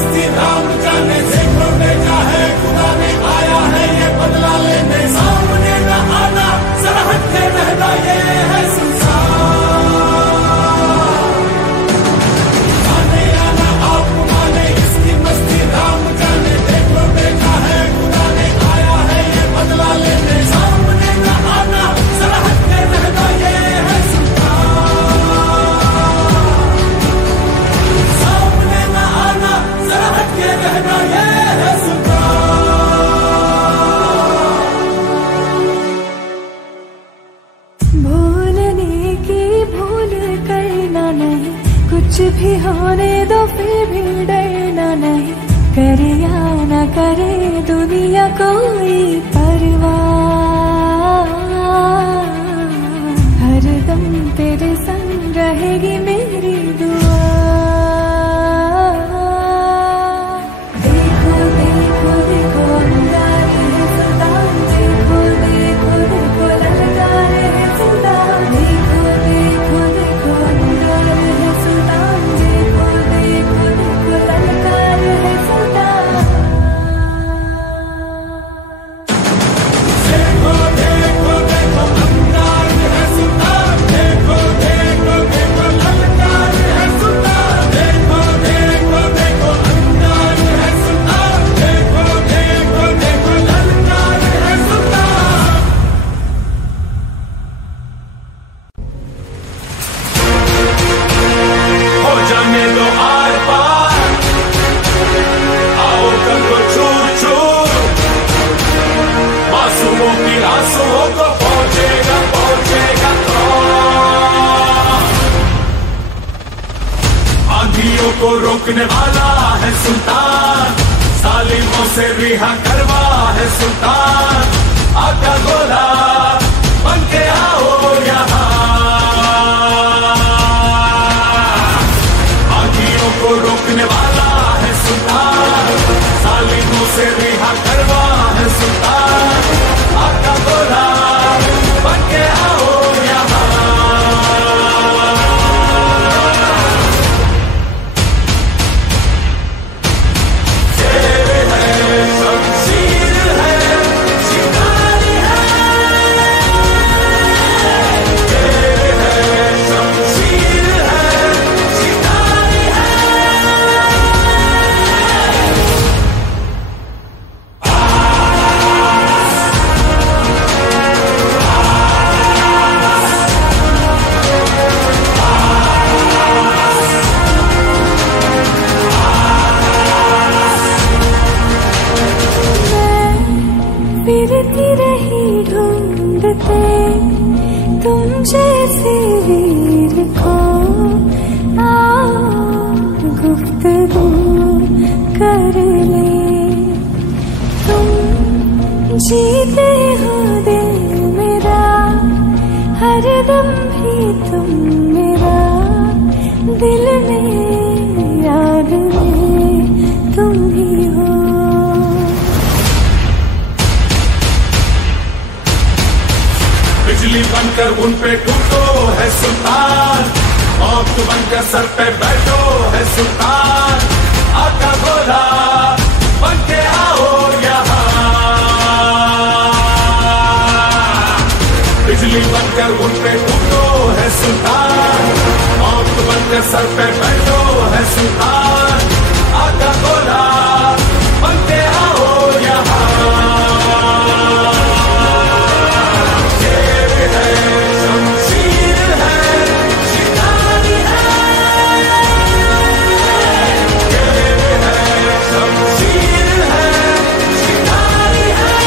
मस्ती राम जाने देखो बेटा है खुदा ने आया है ये बदला लेने सामने न आना सरहद के रहना ये है संसार माने या ना आप माने इसकी मस्ती राम जाने देखो बेटा है खुदा ने आया है ये बदला लेने सामने न आना सरहद के रहना ये है भूलने की भूल करना नहीं, कुछ भी होने दो फिर भी डरना नहीं। करे या न करे दुनिया कोई परवाह, हरदम तेरे संग रहेगी मेरी दुआ। देखो देखो देखो अंगारे हैं सुल्तान, देखो देखो देखो ललकारे हैं सुल्तान। देखो देखो देखो अंगारे हैं सुल्तान, देखो देखो देखो ललकारे हैं सुल्तान। देखो देखो देखो अंगार है सुल्तान, देखो देखो देखो ललकार है सुल्तान। देखो देखो देखो अंगार है सुल्तान, देखो देखो देखो ललकार है सुल्तान। हो जाने दो आर पार, आओ कर दो चूर चूर, मासूमों की आंसुओं को पहुंचेगा पहुंचेगा त्राण। आंधियों को रोकने वाला है सुल्तान, सालिमों से रिहा करवा है सुल्तान। आका गोला बन के आओ यहाँ, आंधियों को रोकने वाला है सुल्तान, सालिमों से रिहा करवा है सुल्तान। आका गोला बन के आओ यहाँ। शेर है शमशीर है शिकारी है, शेर है शमशीर है शिकारी है। फिरती रही ढूंढते तुम जैसे वीर को, आओ गुफ्तगू कर ले। तुम जीते हो दिल मेरा, हर दम भी तुम मेरा, दिल में याद में तुम ही हो। बिजली बनकर उन पे टूटो है सुल्तान, मौत बनकर सर पे बैठो है सुल्तान। आका गोला बन के आओ यहाँ, बिजली बनकर उन पे टूटो है सुल्तान, मौत बनकर सर पे बैठो है सुल्तान। आका गोला बन के आओ यहाँ। शमशीर है शिकारी है, शेर है शमशीर है शिकारी है।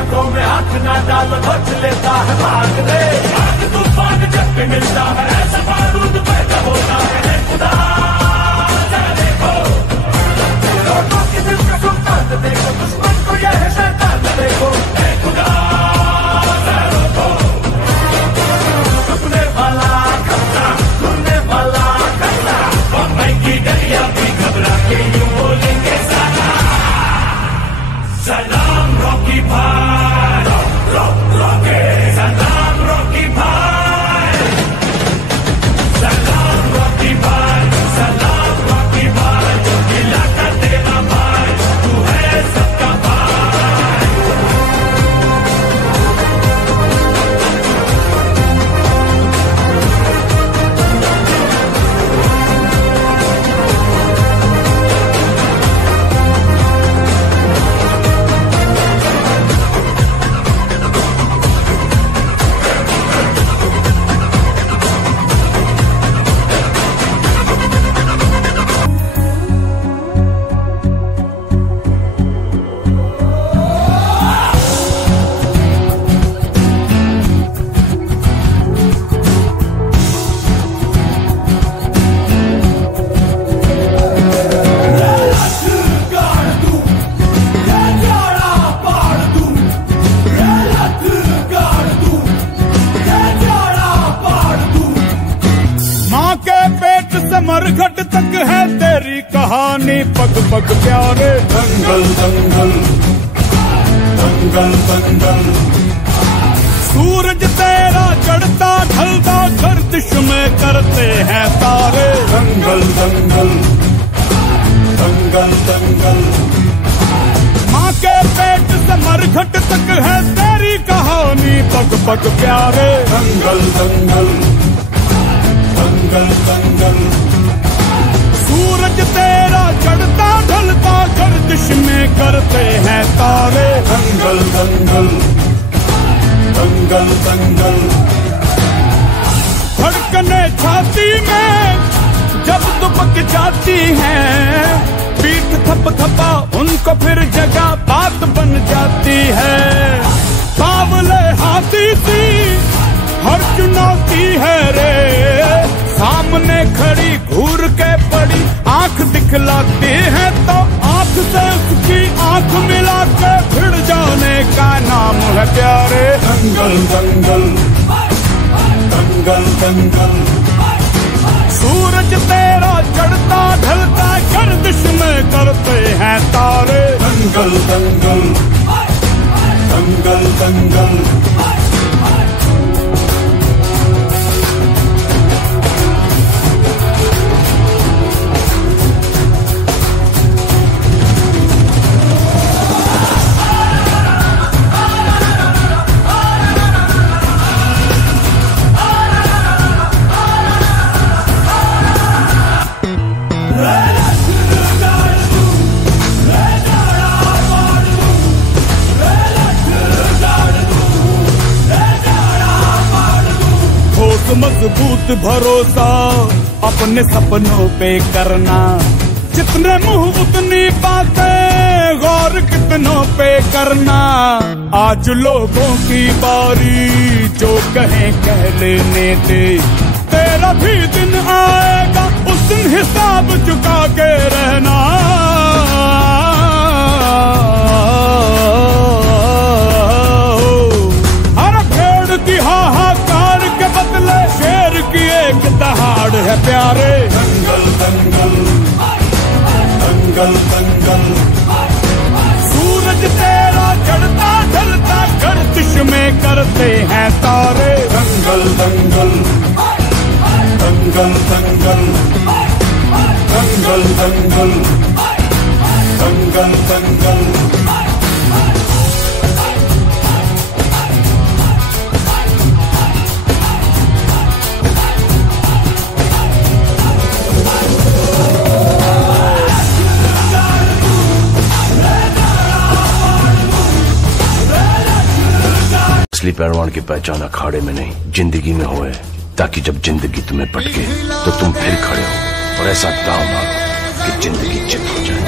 आंखों में आंख ना डालो बच लेता है भाग रे आग तूफान जब भी मिलता है ऐसा बारूद पैदा होता है खुदा जरा देखो लोगों की दिल का सुल्तान देखो दुश्मन को यह है शैतान देखो खुदा जरा रोको रुकने वाला खतरा रुकने वाला खतरा बम्बई की डलिया भी घबरा के यूं बोलेंगे सलाम रॉकी भाई रॉकी सलाम रॉकी भाई सलाम रॉकी भाई सलाम रॉकी भाई इलाका तेरा भाई तू है सबका भाई मरघट तक है तेरी कहानी पग पग प्यारे दंगल दंगल दंगल दंगल सूरज तेरा चढ़ता ढलता गर्दिश में करते हैं तारे दंगल दंगल दंगल दंगल माँ के पेट से मरघट तक है तेरी कहानी पग पग प्यारे दंगल दंगल दंगल दंगल सूरज तेरा चढ़ता ढलता गर्दिश में करते हैं तारे दंगल दंगल दंगल दंगल धड़कने छाती में जब दुबक जाती हैं पीठ थप थपा उनको फिर जगह बात बन जाती है बावले हाथी सी हर चुनौती है रे सामने खड़ी घूर के पड़ी आंख दिखलाती है तो आंख से उसकी आंख मिला के भिड़ जाने का नाम है प्यारे दंगल दंगल दंगल दंगल सूरज तेरा चढ़ता ढलता गर्दिश में करते हैं तारे दंगल दंगल दंगल दंगल मजबूत भरोसा अपने सपनों पे करना जितने मुंह उतनी बातें गौर कितनों पे करना आज लोगों की बारी जो कहें कह लेने दे तेरा भी दिन आएगा उस दिन हिसाब चुका के रहना अरे भेड़ की हाहाकार के बदले शेर की एक दहाड़ है प्यारे दंगल दंगल दंगल दंगल सूरज तेरा चढ़ता ढलता गर्दिश में करते हैं तारे दंगल दंगल दंगल दंगल दंगल दंगल दंगल दंगल असली पहलवान की पहचान अखाड़े में नहीं जिंदगी में होए, ताकि जब जिंदगी तुम्हें पटके तो तुम फिर खड़े हो और ऐसा दांव मारो कि जिंदगी चित हो जाए।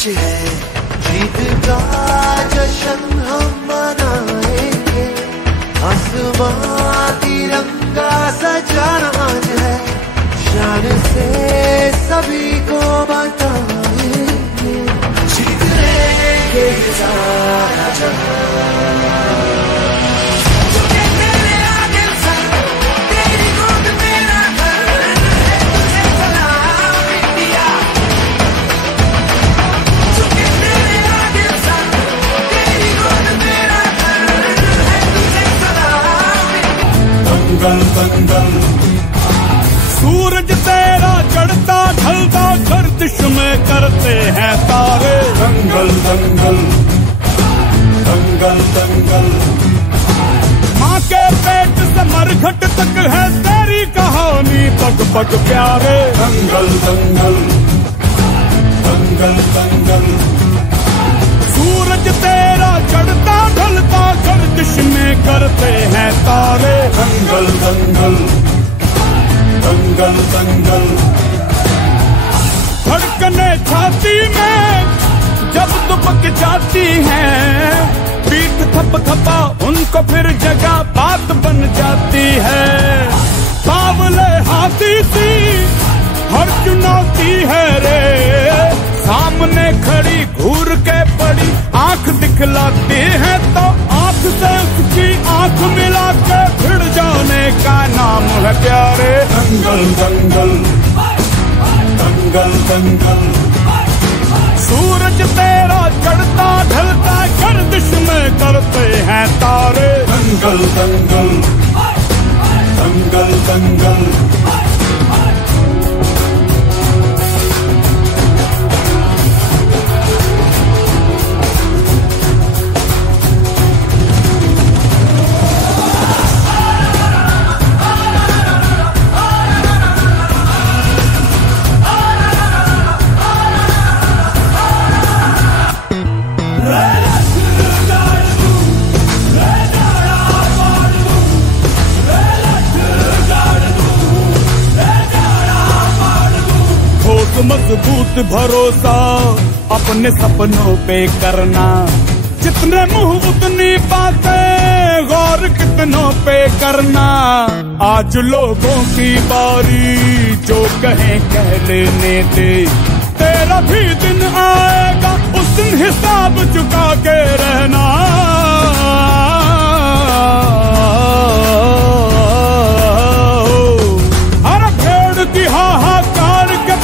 सच है, जीत का जश्न हम मनाएंगे। आसमां तिरंगा सजाना आज है, शान से सभी को बताएंगे। जीतने के सारा जहां दंगल दंगल, सूरज तेरा चढ़ता ढलता गर्दिश में करते हैं तारे। दंगल दंगल दंगल दंगल, माँ के पेट से मरघट तक है तेरी कहानी पग पग प्यारे। दंगल दंगल दंगल दंगल, सूरज तेरा चढ़ता ढलता गर्दिश में करते हैं तारे। दंगल दंगल दंगल दंगल, धड़कने छाती में जब दुबक जाती हैं, पीठ थप थपा उनको फिर जगह बात बन जाती है। बावले हाथी सी हर चुनौती है रे, सामने खड़ी घूर के पड़ी आंख दिखलाती है, तो आंख से उसकी आंख मिला के भिड़ जाने का नाम है प्यारे। दंगल दंगल दंगल दंगल, सूरज तेरा चढ़ता ढलता गर्दिश में करते हैं तारे। दंगल दंगल दंगल दंगल, मजबूत भरोसा अपने सपनों पे करना, जितने मुंह उतनी बातें गौर कितनों पे करना। आज लोगों की बारी जो कहें कह लेने दे, तेरा भी दिन आएगा उस दिन हिसाब चुका के रहना। अरे भेड़ की हाहाकार के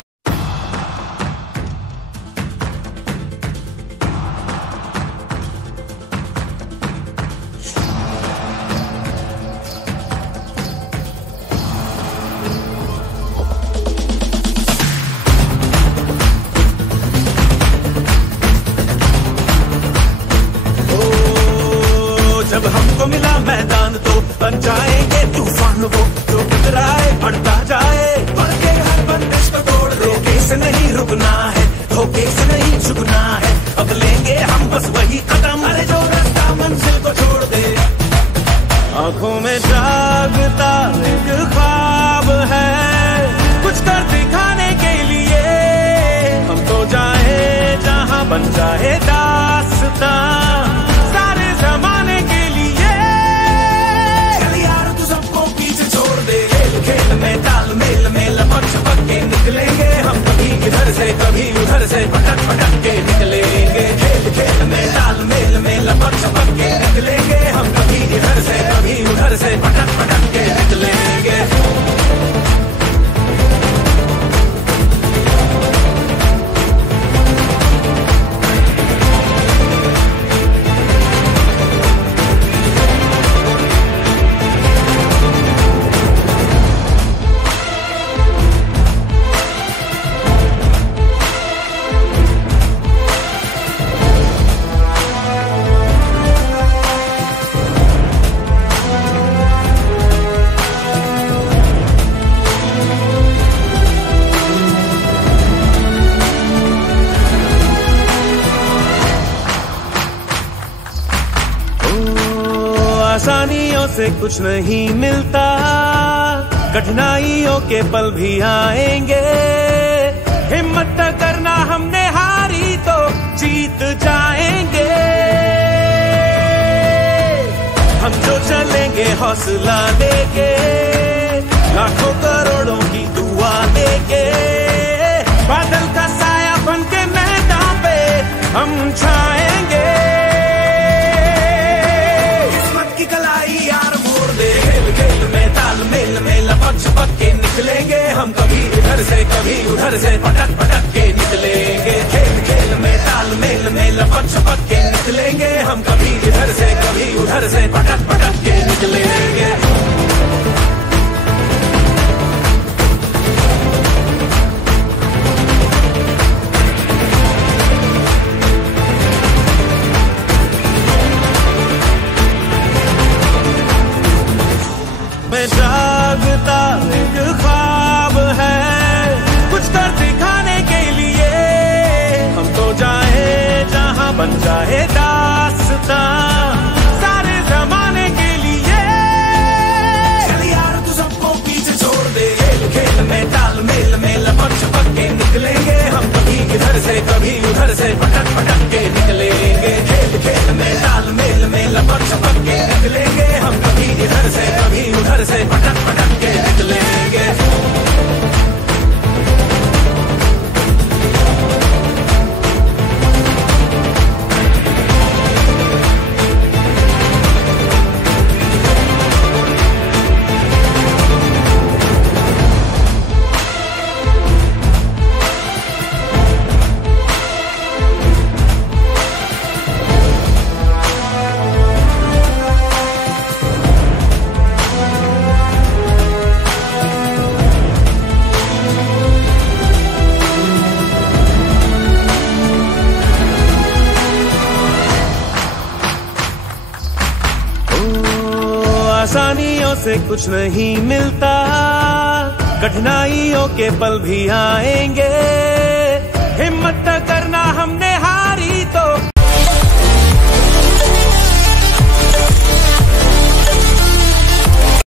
जब हमको मिला मैदान तो बन जाएंगे तूफान, वो जो टकराए बढ़ता जाए, बढ़ के हर बंदिश को तोड़ दे। धोखे से नहीं रुकना है, धोखे से नहीं झुकना है, अब लेंगे हम बस वही कदम, अरे जो रास्ता मंजिल को छोड़ दे। आंखों में जागता एक ख्वाब है, कुछ कर दिखाने के लिए हम तो जाए जहां बन जाए दास्तां सारे जमाने के लिए। चल यार तू सबको पीछे छोड़ दे, खेल में तालमेल में लपक छपक के निकलेंगे हम, कभी इधर से कभी उधर से पटक पटक के निकलेंगे। खेल में तालमेल में लपक छपक के निकलेंगे हम, कभी इधर से कभी उधर से पटक पटक के निकलेंगे। आसानियों से कुछ नहीं मिलता, कठिनाइयों के पल भी आएंगे। हिम्मत करना हमने हारी तो जाएंगे। हम जो चलेंगे हौसला लेके, लाखों करोड़ों की दुआ लेके, बादल का साया बन के मैदान पे हम छाएंगे। किस्मत की कलाई यार मोड़ दे, खेल खेल में तालमेल में लपक छपक के निकलेंगे हम। कभी इधर से कभी उधर से पटक पटक के निकलेंगे। खेल खेल में तालमेल में लपक छपक के निकलेंगे हम। कभी इधर से कभी उधर से पटक पटक के निकलेंगे। मैं जागता एक ख्वाब है कुछ कर दिखाने के लिए। हम तो जाए जहां बन जाए दास्तां सारे जमाने के लिए। चल यार तू सबको पीछे छोड़ दे, खेल खेल में तालमेल में लपक छपक के निकलेंगे हम। कभी इधर से कभी उधर से पटक पटक के निकलेंगे। खेल खेल में तालमेल में लपक छपक के निकलेंगे हम। कभी इधर से कभी उधर से पटक पटक के निकलेंगे। आसानियों से कुछ नहीं मिलता, कठिनाइयों के पल भी आएंगे। हिम्मत